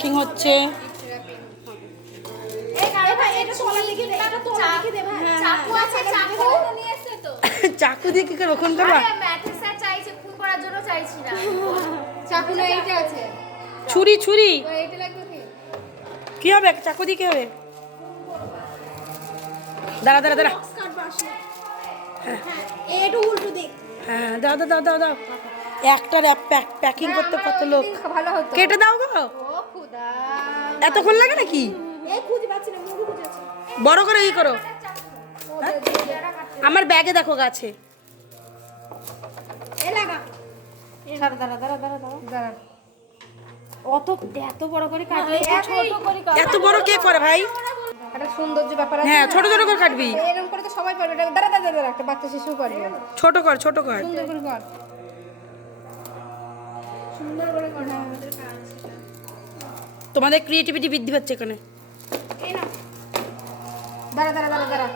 King হচ্ছে চাকু দিয়ে কি করবো? খুন করবা? ছুরি ছুরি কি হবে? চাকু দিয়ে কি হবে? দাঁড়া দাঁড়া দাঁড়া। হ্যাঁ দাও দাও দাও দাও দাও। একটা প্যাকিং করতে কত লোক। কেটে দাও গো। এতক্ষণ লাগে নাকি? বড় করে ই করো। আমার ব্যাগে দেখো গাছে। এত বড় করে কাটলে এত বড় কে করে ভাই? একটা সৌন্দর্য ব্যাপার আছে। হ্যাঁ ছোট ছোট করে কাটবি। এরকম করে তো সবাই পারবে। দাঁড়া দাঁড়া দাঁড়া, একটা বাচ্চা শিশু পারবে। ছোট কর ছোট কর। সুন্দর করে কর, সুন্দর করে কর। তোমাদের ক্রিয়েটিভিটি বৃদ্ধি পাচ্ছে এখানে। দাঁড়া দাঁড়া দাঁড়া দাঁড়া